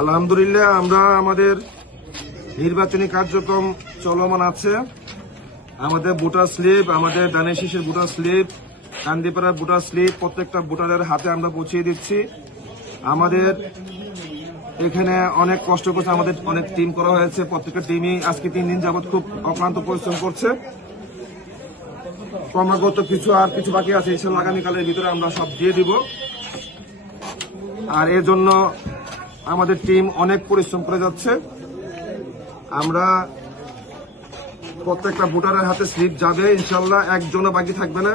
আলহামদুলিল্লাহ আমরা আমাদের নির্বাচনী কার্যক্রম চলমান আছে। আমাদের ভোটার স্লিপ, আমাদের দানের শীষের ভোটার স্লিপ, কান্দিপাড়ার ভোটার স্লিপ প্রত্যেকটা ভোটারের হাতে আমরা পৌঁছিয়ে দিচ্ছি। আমাদের এখানে অনেক কষ্ট করছে, আমাদের অনেক টিম করা হয়েছে। প্রত্যেকটা টিমই আজকে 3 দিন যাবৎ খুব অক্লান্ত পরিশ্রম করছে। ক্রমাগত কিছু বাকি আছে, ইনশাআল্লাহ আগামীকালের ভিতরে আমরা সব দিয়ে দিব। আর এর জন্য আমাদের টিম অনেক পরিশ্রম করে যাচ্ছে। আমরা প্রত্যেকটা ভোটারের হাতে স্লিপ যাবে ইনশাআল্লাহ, একজনও বাকি থাকবে না।